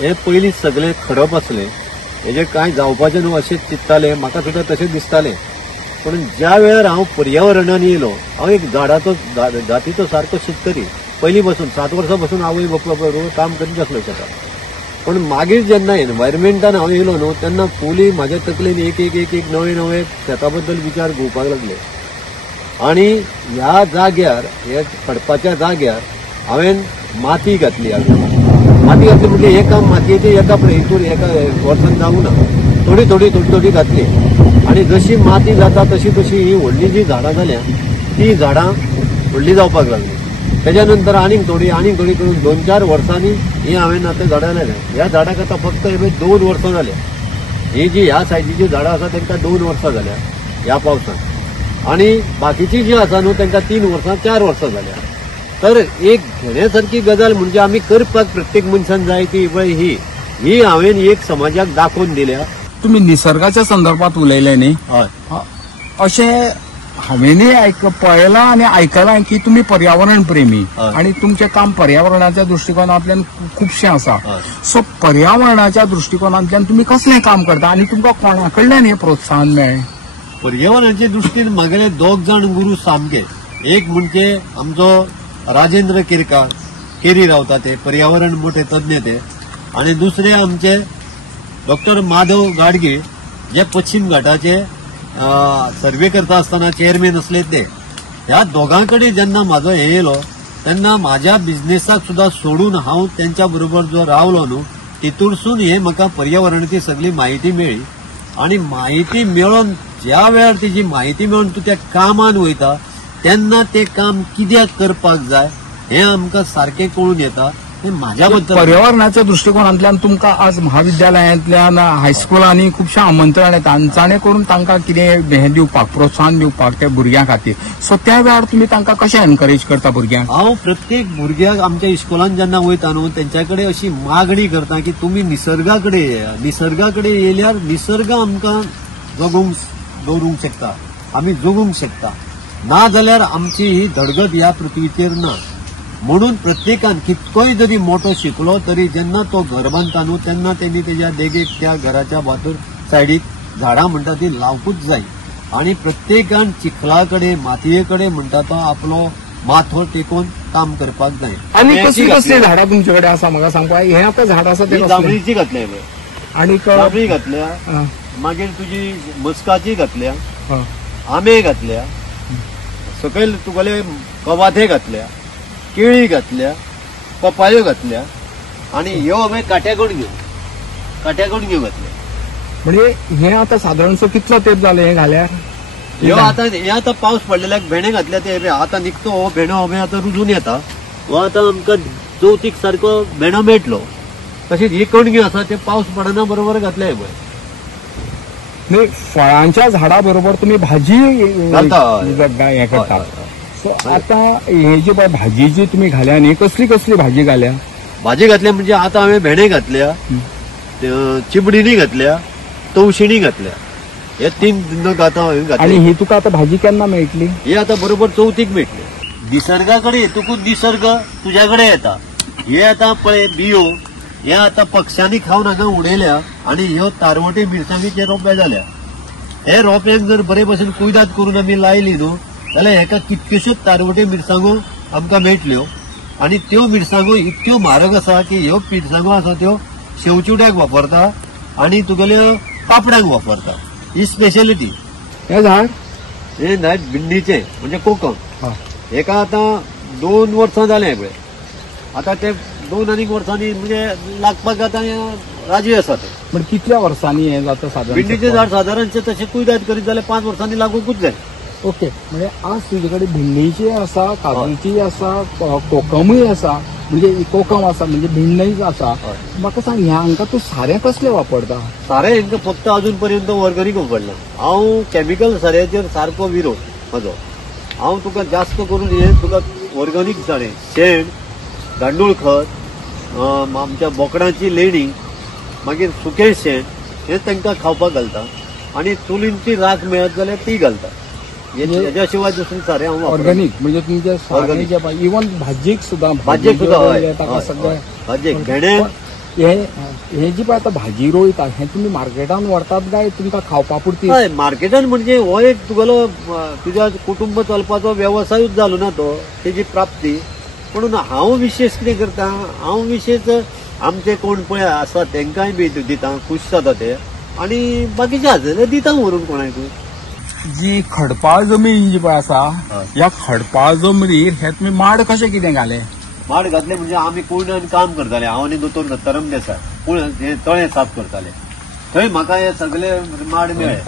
हे पयलीं सगळें खडप आसलें, हेजे कांय जावपाचें न्हू अशें चिंत्तालें, म्हाका सुद्दां तशें दिसतालें. पूण ज्या वेळार हांव पर्यावरणान येयलो, हांव एक झाडाचो जातीचो सारको शेतकरी. पयलीं पासून 7 वर्सां पासून आवय बापूय बरोबर काम करीत आसलो शेतां. पण मागीर जेन्ना एनवायरमेंटान हांव येयलो न्हू, तेन्ना फुली म्हाज्या तकलेन एक नवे नवे शेता बद्दल विचार घुंवपाक लागले. आनी ह्या जाग्यार, हे खडपाच्या जाग्यार हांवेन माती घातली. माती घातली म्हणजे हे काम मातयेचे एका वर्सान जावूं ना, थोडी घातली. आणि जशी माती जाता तशी ही व्हडली जी झाडां जाल्या, ती झाडां व्हडली जावपाक लागली. त्याच्या नंतर आनीक थोडी करून 2-4 वर्सांनी ही हांवेन आतां झाडां लायल्या. ह्या झाडाक आतां फक्त हे 2 वर्सां जाल्या. ही जी ह्या सायडीची झाडां आसा तांकां 2 वर्सां जाल्या ह्या पावसान. आणि बाकीची जी आसा न्हू तांकां 3 वर्सां 4 वर्सां जाल्या. तर एक घेण्यासारखी गजाल म्हणजे आमी करपाक प्रत्येक मनशान जाय ती पळय ही हांवेन एक समाजाक दाखोवन दिल्या. तुम्ही निसर्गाच्या संदर्भात उलयले न्ही, अशें हांवेनय पळयलां आनी आयकलां की तुम्ही पर्यावरण प्रेमी आणि तुमचें काम पर्यावरणाच्या दृष्टिकोनांतल्यान खूबशें आसा. सो पर्यावरणाच्या दृष्टिकोनांतल्यान तुम्ही कसलें काम करता आनी तुमकां कोणा कडल्यान हें प्रोत्साहन मेळ्ळें? पर्यावरणाच्या दृश्टीन म्हागेले 2 जाण गुरू सामके. एक म्हणजे आमचो राजेंद्र केरकार, केरी रावता ते, पर्यावरण मोठे तज्ञ ते. आणि दुसरे आमचे डॉक्टर माधव गाडगे, जे पश्चिम घाटाचे सर्वे करता आसतना चेअरमॅन असले ते. ह्या दोघांकडे जेन्ना म्हाजो हे येयलो तेन्ना म्हाज्या बिझनेसाक सुद्दां सोडून हांव त्यांच्या बरोबर जो रावलो न्हू, तितूरसून हे म्हाका पर्यावरणाची सगळी माहिती मेळ्ळी. आणि माहिती मेळोन ज्या वेळार तिची माहिती मेळोन तूं त्या कामान वयता तेन्ना ते काम कित्याक करपाक जाय हे आमकां सारकें कळून येता. म्हाज्या बद्दल पर्यावरणाच्या दृष्टिकोनांतल्यान तुमकां आज महाविद्यालयांतल्यान हायस्कुलांनी खुबशें आमंत्रण येता आनी जाणे करून तांकां कितें हें दिवपाक, प्रोत्साहन दिवपाक त्या भुरग्यां खातीर. सो त्या वेळार तुमी तांकां कशें एनकरेज करता भुरग्यांक? हांव प्रत्येक भुरग्याक आमच्या इस्कॉलान जेन्ना वयता न्हू तेंच्या कडेन अशी मागणी करता की तुमी निसर्गाकडे येया. निसर्गाकडे येयल्यार निसर्ग आमकां दवरूंक शकता, आमी जगूंक शकता. ना जाल्यार आमची ही धडगत ह्या पृथ्वीचेर ना. म्हणून प्रत्येकान कितकोय जरी मोठो शिकलो तरी जेन्ना तो घर बांदता न्हू तेन्ना त्यांनी त्याच्या देगेक त्या घराच्या बाजूर सायडीक झाडां म्हणटा ती लावपूच जाय. आणि प्रत्येकान चिखलाकडे, मातयेकडे म्हणटा तो आपलो माथो टेकोवन काम करपाक जाय. आणि कसली कसली झाडां तुमचे कडेन आसा म्हाका सांगपा? हे आतां झाड आसा ते जांभळीची घातल्या, आनी जांभळी घातल्या, मागीर तुजी मस्काची घातल्या, आंबे घातल्या, सकयल तुगेले कवाथे घातल्या, केळी घातल्या, पपायो घातल्या. आणि ह्यो हांवें काट्याकोण घेवन घातल्या. म्हणजे हे आता साधारणसो कितलो तेंप जालो हे घाल्यार? हे आता पावस पडलेल्याक भेणे घातल्या ते आता निघतो. हो भेणो हांवें आता रुजून येता. हो आता आमकां चवथीक सारको भेणो मेळटलो. तशीच ही कणग्यो आसा ते पावस पडना बरोबर घातल्या. पळय फळांच्या झाडा बरोबर तुम्ही भाजी हे करता. सो आता हे जी भाजी तुम्ही घाल्या न्ही, कसली कसली भाजी घाल्या? भाजी घातल्या म्हणजे आता हांवें भेणे घातल्या, चिबडिनी घातल्या, तवशिणी घातल्या. हे 3 नग आता हांवें घातल्या. आणि ही तुका आता भाजी केन्ना मेळटली? ही आता बरोबर चवथीक मेळटली. निसर्गाकडे येतकूच निसर्ग तुझ्याकडे येता. हे आता पळय बियो हे आता पक्ष्यांनी खावन हांगा उडयल्या आणि ह्यो तारवटी मिरसांगीचे रोपे जाल्या. हे रोप्यांक जर बरे भशेन कुयदाद करून आमी लायली न्हू जाल्यार हेका कितक्योश्योच तारवटी मिरसांगो आमकां मेळटल्यो. आणि त्यो मिरसांगो इतक्यो म्हारग आसा की ह्यो मिरसांगो आसा त्यो शेवचिवड्याक वापरता आणि तुगेल्यो पापडांक वापरता. ही स्पेशलिटी. हे झाड भिंडीचे म्हणजे कोकम. हेका आता 2 वर्सां जालें पळय. आता ते 2 आनीक वर्सांनी म्हणजे लागपाक आता राजी आसा ते. पण कितल्या वर्सांनी हे जाता साधारण? भिंडीचे झाड साधारणचे तशें कुयदाद करीत जाल्यार 5 वर्सांनी लागूंकूच जाय. ओके. म्हणजे आज तुजे कडेन भिंडीची आसा, काजूची आसा, कोकमूय आसा, म्हणजे कोकम आसा म्हणजे भिंडीच आसा. म्हाका सांग हांकां तूं सारें कसलें वापरता? सारें हांकां फक्त अजून पर्यंत ऑर्गॅनिक वापरला. हांव केमिकल साऱ्याचेर सारको विरोध म्हजो. हांव तुका जास्त करून हे तुका ऑर्गॅनिक सारें, शेण, गांडूळ खत, आमच्या बोकडांची लेणी, मागीर सुकें शेण हे तांकां खावपाक घालता. आणि चुलींची राख मेळत जाल्यार ती घालता. हेच्या शिवाय दुसरी सारें हांव ऑर्गॅनिक म्हणजे तुमच्या इवन भाजीक सुद्दां भाजेक भेणे हे जी पळय आतां भाजी रोयता हे तुमी मार्केटान व्हरतात काय तुमकां खावपा पुरती? हय, मार्केटान म्हणजे हो एक तुगेलो तुज्या कुटुंब चलपाचो व्यवसायूच जालो ना तो, तेजी प्राप्ती. म्हणून हांव विशेष कितें करता, हांव विशेष आमचे कोण पळय आसा तेंकाय बी दिता, खूश जाता ते, आनी बाकीचे आसले दिता व्हरून कोणाकूय. जी खडपाळ जमीन जी पळय आसा ह्या खडपाळ जमनीर हे तुमी माड कशें कितें घाले? माड घातले म्हणजे आमी कुळण्यान काम करताले, हांव आनी दोतोर दत्ताराम देसाय हे तळे साफ करताले. थंय म्हाका हे सगळे माड मेळ्ळे.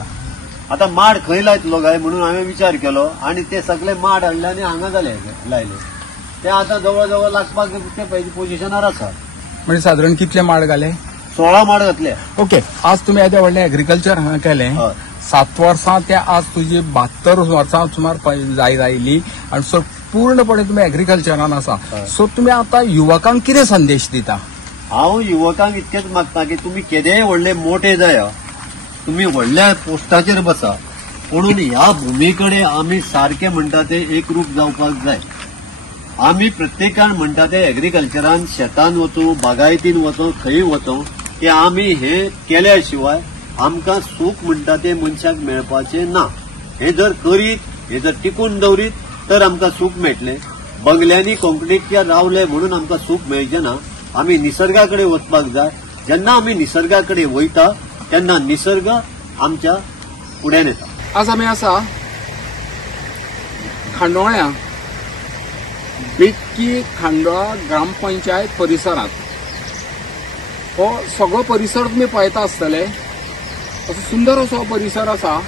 आता माड खंय लायतलो काय म्हणून हांवें विचार केलो आनी ते सगळे माड हाडले आनी हांगा लायले. ते आता जवळ जवळ लागपाक ते पोझिशनार आसा. म्हणजे साधारण कितले माड घाले? 16 माड घातले. ओके. आज तुम्ही येद्या व्हडलें एग्रीकल्चर हांगा केलें. 7 वर्सां ते आज तुजी 72 वर्सां सुमार जायली आनी पूर्णपणे तुम्ही एग्रीकल्चरान आसा. सो तुम्ही आता युवकांक कितें संदेश दिता? हांव युवकांक इतकेच मागता की तुम्ही केदेय व्हडले मोठे जाया, तुम्ही व्हडल्या पोस्टाचेर बसा, म्हणून ह्या भुमीकडे आमी सारखे म्हणटा ते एकरूप जावपाक जाय. आमी प्रत्येकान म्हणटा ते एग्रीकल्चरान शेतान वचूं, बागायतीन वचूं, खंय वचूं, की आमी हे केल्या शिवाय आमकां सूख म्हणटा ते मनशाक मेळपाचे ना. हे जर करीत, हे जर टिकून दवरीत तर आमकां सूख मेळटलें. बंगल्यांनी कॉन्क्रीटच्या रावले म्हणून आमकां सूख मेळचें ना. आमी निसर्गाकडे वचपाक जाय. जेन्ना आमी निसर्गाकडे वयता तेन्ना निसर्ग आमच्या फुड्यान येता. आज आमी आसा खांडोळ्या बेटकी खांडोळा ग्रामपंचायत परिसरात. हो सगळो परिसर तुम्ही पळयता आसतले. असो सुंदर असो परिसर आसा.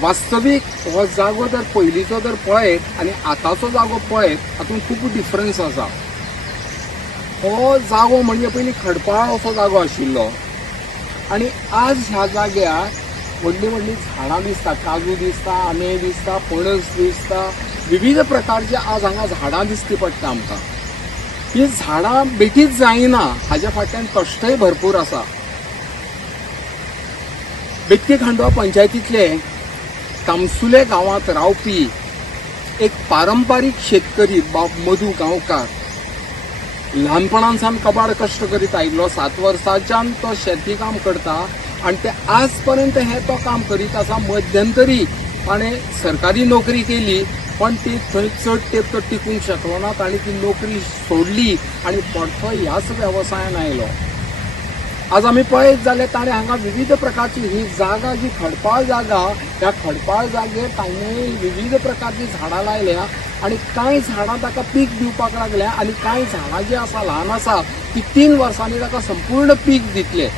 वास्तवीक हो जागो जर पयलींचो जर पळयत आनी आतांचो जागो पळयत हातूंत खूब डिफरन्स आसा. हो जागो म्हणजे पयलीं खडपाळ असो जागो आशिल्लो आनी आज ह्या जाग्यार व्हडलीं व्हडलीं झाडां दिसता. काजू दिसता, आंबे दिसता, पणस दिसता, विविध प्रकारचे आज हांगा झाडां दिश्टी पडटा आमकां. ही झाडां बेठीच जायना, हाच्या फाटल्यान कश्टय भरपूर आसा. बेटकी खांडोळा पंचायतींतले तामसुले गांवांत रावपी एक पारंपारीक शेतकरी बाब मधू गांवकार ल्हानपणांसान कबाड कश्ट करीत आयिल्लो. 7 वर्सांच्यान तो शेती काम करता आनी ते आज पर्यंत हे तो काम करीत आसा. मध्यंतरी ताणें सरकारी नोकरी केली पण ती थंय चड तेंप तो टिकूंक शकलो ना. ताणें ती नोकरी सोडली आनी परतो ह्याच वेवसायान आयलो. आज आमी पळयत जाल्यार ताणें हांगा विविध प्रकारची ही जागा जी खडपाळ जागा, त्या खडपाळ जागेर ताणें विविध प्रकारची झाडां लायल्या आनी कांय झाडां ताका पीक दिवपाक लागल्या आनी कांय झाडां जी आसा ल्हान आसा ती 3 वर्सांनी ताका संपूर्ण पीक दितले.